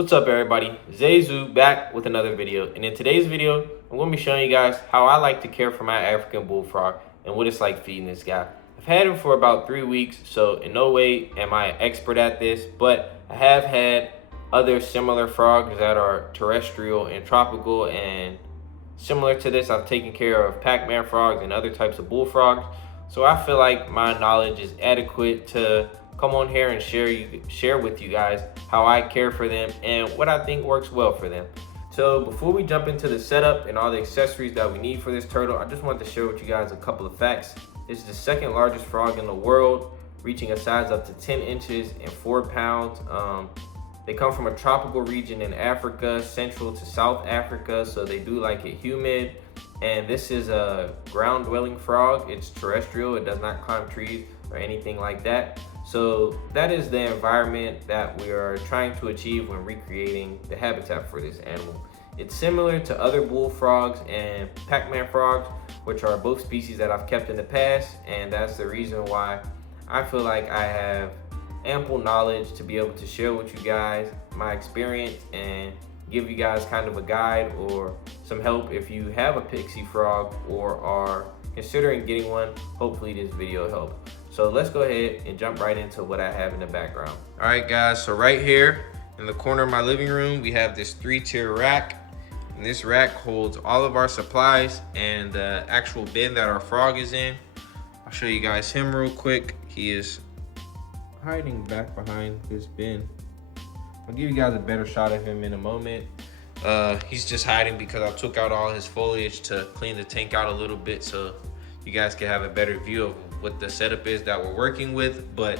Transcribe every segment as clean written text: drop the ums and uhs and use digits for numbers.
What's up everybody, Zezu back with another video, and in today's video I'm going to be showing you guys how I like to care for my African bullfrog and what it's like feeding this guy. I've had him for about 3 weeks, so in no way am I an expert at this, but I have had other similar frogs that are terrestrial and tropical, and similar to this I've taken care of Pac-Man frogs and other types of bullfrogs, so I feel like my knowledge is adequate to come on here and share with you guys how I care for them and what I think works well for them. So before we jump into the setup and all the accessories that we need for this turtle, I just wanted to share with you guys a couple of facts. This is the second largest frog in the world, reaching a size up to 10 inches and 4 pounds. They come from a tropical region in Africa, Central to South Africa, so they do like it humid. And this is a ground dwelling frog. It's terrestrial, it does not climb trees or anything like that. So that is the environment that we are trying to achieve when recreating the habitat for this animal. It's similar to other bullfrogs and Pac-Man frogs, which are both species that I've kept in the past, and that's the reason why I feel like I have ample knowledge to be able to share with you guys my experience and give you guys kind of a guide or some help if you have a Pixie frog or are considering getting one. Hopefully this video will help. So let's go ahead and jump right into what I have in the background. All right guys, so right here in the corner of my living room, we have this 3-tier rack. And this rack holds all of our supplies and the actual bin that our frog is in. I'll show you guys him real quick. He is hiding back behind this bin. I'll give you guys a better shot of him in a moment. He's just hiding because I took out all his foliage to clean the tank out a little bit so you guys can have a better view of what the setup is that we're working with. But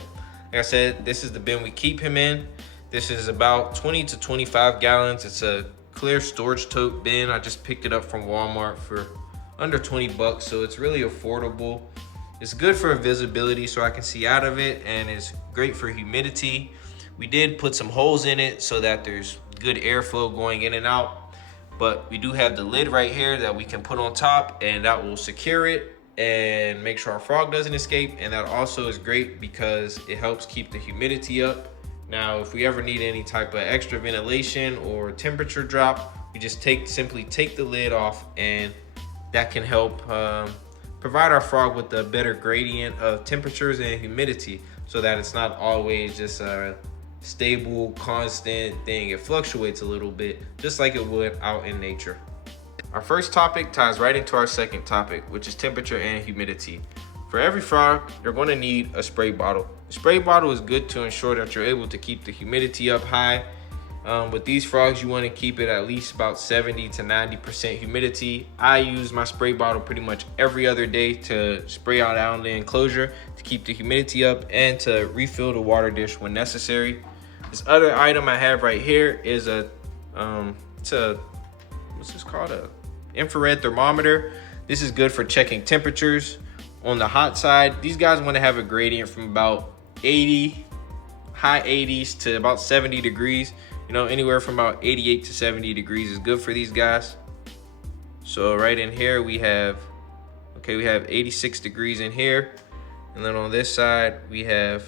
like I said, this is the bin we keep him in. This is about 20 to 25 gallons. It's a clear storage tote bin. I just picked it up from Walmart for under 20 bucks, so it's really affordable. It's good for visibility so I can see out of it, and it's great for humidity. We did put some holes in it so that there's good airflow going in and out, but we do have the lid right here that we can put on top, and that will secure it and make sure our frog doesn't escape. And that also is great because it helps keep the humidity up. Now, if we ever need any type of extra ventilation or temperature drop, we just simply take the lid off, and that can help provide our frog with a better gradient of temperatures and humidity so that it's not always just a stable, constant thing. It fluctuates a little bit, just like it would out in nature. Our first topic ties right into our second topic, which is temperature and humidity. For every frog, you're going to need a spray bottle. The spray bottle is good to ensure that you're able to keep the humidity up high. With these frogs, you want to keep it at least about 70 to 90% humidity. I use my spray bottle pretty much every other day to spray out the enclosure to keep the humidity up and to refill the water dish when necessary. This other item I have right here is what's this called? A infrared thermometer. This is good for checking temperatures. On the hot side, these guys want to have a gradient from about 80, high 80s to about 70 degrees. You know, anywhere from about 88 to 70 degrees is good for these guys. So right in here we have 86 degrees in here. And then on this side we have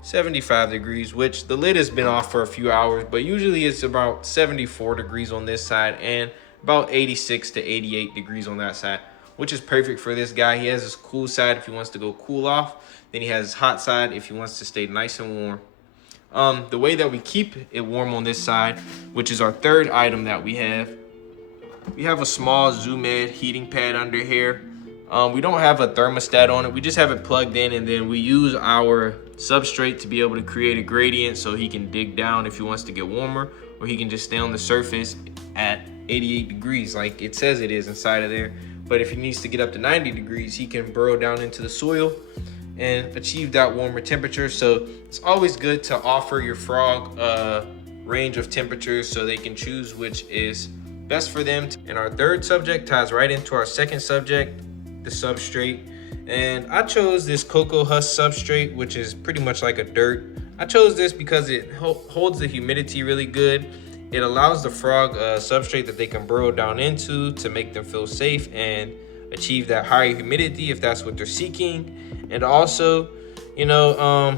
75 degrees, which the lid has been off for a few hours, but usually it's about 74 degrees on this side and about 86 to 88 degrees on that side, which is perfect for this guy. He has his cool side if he wants to go cool off. Then he has his hot side if he wants to stay nice and warm. The way that we keep it warm on this side, which is our third item that we have a small ZoomEd heating pad under here. We don't have a thermostat on it. We just have it plugged in, and then we use our substrate to be able to create a gradient so he can dig down if he wants to get warmer, or he can just stay on the surface at 88 degrees like it says it is inside of there. But if he needs to get up to 90 degrees, he can burrow down into the soil and achieve that warmer temperature. So it's always good to offer your frog a range of temperatures so they can choose which is best for them. And our third subject ties right into our second subject, the substrate. And I chose this cocoa husk substrate, which is pretty much like a dirt. I chose this because it holds the humidity really good. It allows the frog a substrate that they can burrow down into to make them feel safe and achieve that higher humidity if that's what they're seeking. And also, you know,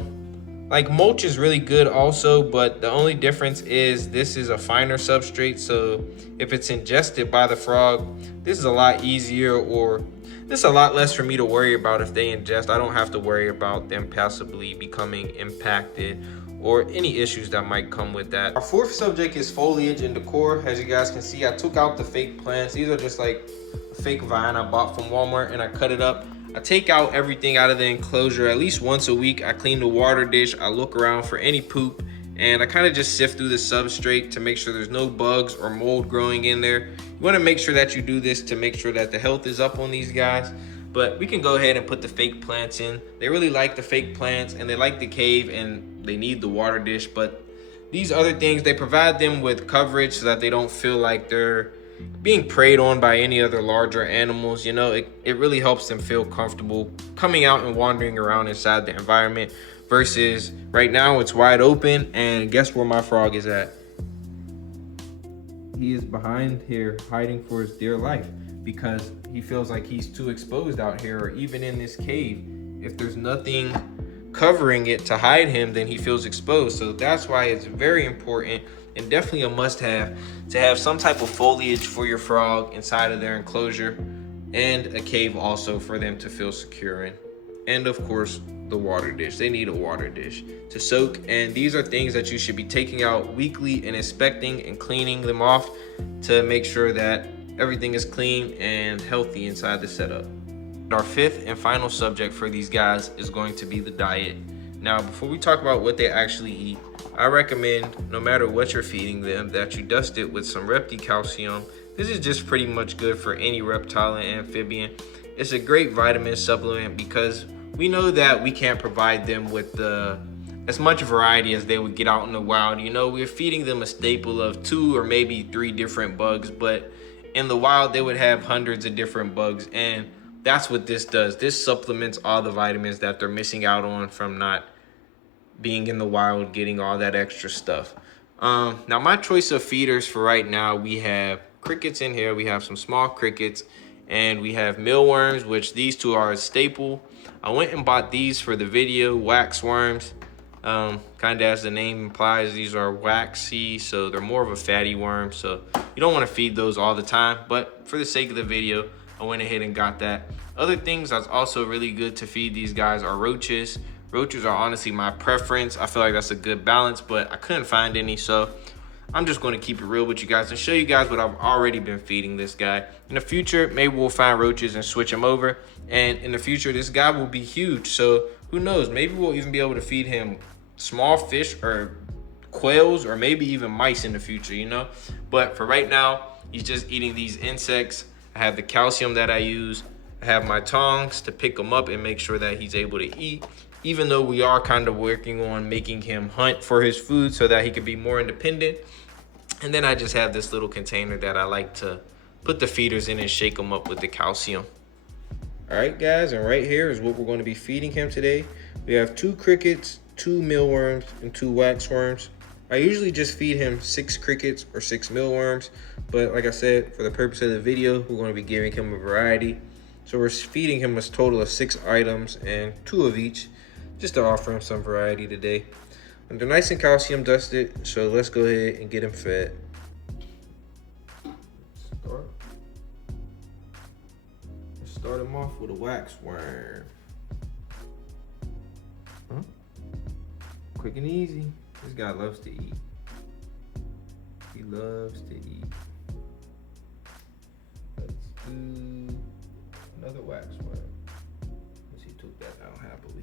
Like mulch is really good also, but the only difference is this is a finer substrate. So if it's ingested by the frog, this is a lot easier, or this is a lot less for me to worry about. If they ingest, I don't have to worry about them possibly becoming impacted or any issues that might come with that. Our fourth subject is foliage and decor. As you guys can see, I took out the fake plants. These are just like a fake vine I bought from Walmart, and I cut it up. I take out everything out of the enclosure at least once a week. I clean the water dish. I look around for any poop, and I kind of just sift through the substrate to make sure there's no bugs or mold growing in there. You want to make sure that you do this to make sure that the health is up on these guys. But we can go ahead and put the fake plants in. They really like the fake plants, and they like the cave, and they need the water dish. But these other things, they provide them with coverage so that they don't feel like they're being preyed on by any other larger animals. You know, it really helps them feel comfortable coming out and wandering around inside the environment, versus right now it's wide open. And guess where my frog is at? He is behind here hiding for his dear life because he feels like he's too exposed out here, or even in this cave. If there's nothing covering it to hide him, then he feels exposed. So that's why it's very important and definitely a must-have to have some type of foliage for your frog inside of their enclosure, and a cave also for them to feel secure in. And of course, the water dish. They need a water dish to soak, and these are things that you should be taking out weekly and inspecting and cleaning them off to make sure that everything is clean and healthy inside the setup. Our fifth and final subject for these guys is going to be the diet. Now, before we talk about what they actually eat, I recommend, no matter what you're feeding them, that you dust it with some Calcium. This is just pretty much good for any reptile and amphibian. It's a great vitamin supplement because we know that we can't provide them with as much variety as they would get out in the wild. You know, we're feeding them a staple of 2 or maybe 3 different bugs, but in the wild they would have hundreds of different bugs, and that's what this does. This supplements all the vitamins that they're missing out on from not being in the wild, getting all that extra stuff. Now my choice of feeders for right now, we have crickets in here. We have some small crickets, and we have mealworms, which these two are a staple. I went and bought these for the video, wax worms. Kind of as the name implies, these are waxy, so they're more of a fatty worm. So you don't want to feed those all the time, but for the sake of the video, I went ahead and got that. Other things that's also really good to feed these guys are roaches. Roaches are honestly my preference. I feel like that's a good balance, but I couldn't find any, so I'm just going to keep it real with you guys and show you guys what I've already been feeding this guy. In the future, maybe we'll find roaches and switch him over, and in the future this guy will be huge, so who knows, maybe we'll even be able to feed him small fish or quails or maybe even mice in the future, you know. But for right now, he's just eating these insects. I have the calcium that I use. I have my tongs to pick him up and make sure that he's able to eat, even though we are kind of working on making him hunt for his food so that he could be more independent. And then I just have this little container that I like to put the feeders in and shake them up with the calcium. All right, guys, and right here is what we're going to be feeding him today. We have 2 crickets, 2 mealworms, and 2 waxworms. I usually just feed him 6 crickets or 6 mealworms, but like I said, for the purpose of the video, we're going to be giving him a variety. So we're feeding him a total of 6 items and 2 of each, just to offer him some variety today. And they're nice and calcium dusted, so let's go ahead and get him fed. Let's start him off with a waxworm. Huh? Quick and easy. This guy loves to eat. He loves to eat. Let's do another waxworm. He took that out happily.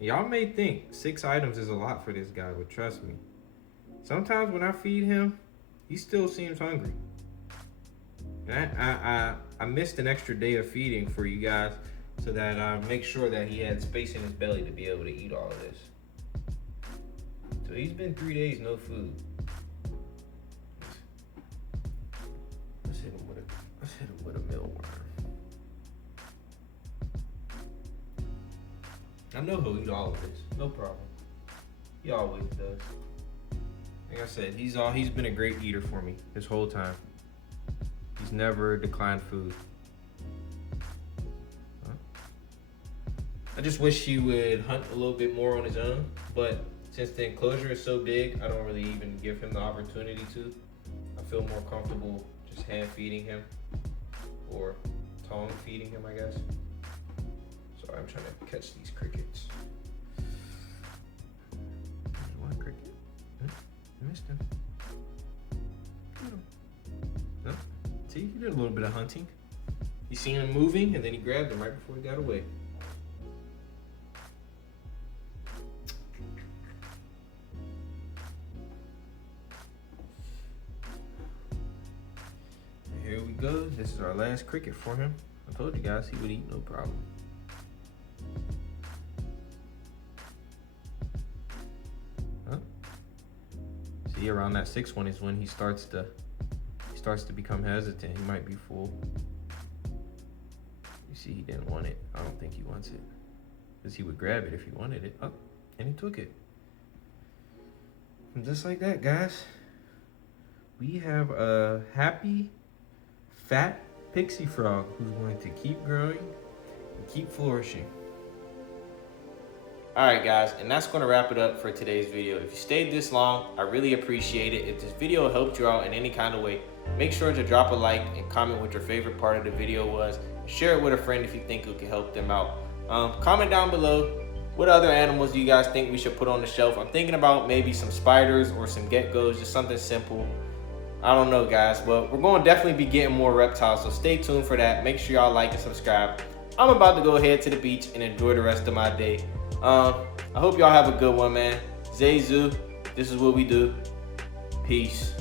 Y'all may think 6 items is a lot for this guy, but trust me, sometimes when I feed him, he still seems hungry. And I missed an extra day of feeding for you guys so that I make sure that he had space in his belly to be able to eat all of this. So he's been 3 days no food. Let's hit him with a mealworm. I know he'll eat all of this, no problem. He always does. Like I said, he's been a great eater for me this whole time. He's never declined food. Huh? I just wish he would hunt a little bit more on his own, but since the enclosure is so big, I don't really even give him the opportunity to. I feel more comfortable just hand feeding him or tongue feeding him, I guess. Sorry, I'm trying to catch these crickets. There's one cricket. I missed him. No. See, he did a little bit of hunting. He seen him moving and then he grabbed him right before he got away. Here we go. This is our last cricket for him. I told you guys he would eat no problem. Huh? See, around that 6th one is when he starts to become hesitant. He might be full. You see, he didn't want it. I don't think he wants it, because he would grab it if he wanted it. Oh, and he took it. And just like that, guys, we have a happy, fat Pixie frog who's going to keep growing and keep flourishing. All right, guys, and that's going to wrap it up for today's video. If you stayed this long, I really appreciate it. If this video helped you out in any kind of way, make sure to drop a like and comment what your favorite part of the video was. Share it with a friend if you think it could help them out. Comment down below, what other animals do you guys think we should put on the shelf? I'm thinking about maybe some spiders or some geckos, just something simple. I don't know, guys, but we're going to definitely be getting more reptiles, so stay tuned for that. Make sure y'all like and subscribe. I'm about to go ahead to the beach and enjoy the rest of my day. I hope y'all have a good one, man. Zay Zoo, this is what we do. Peace.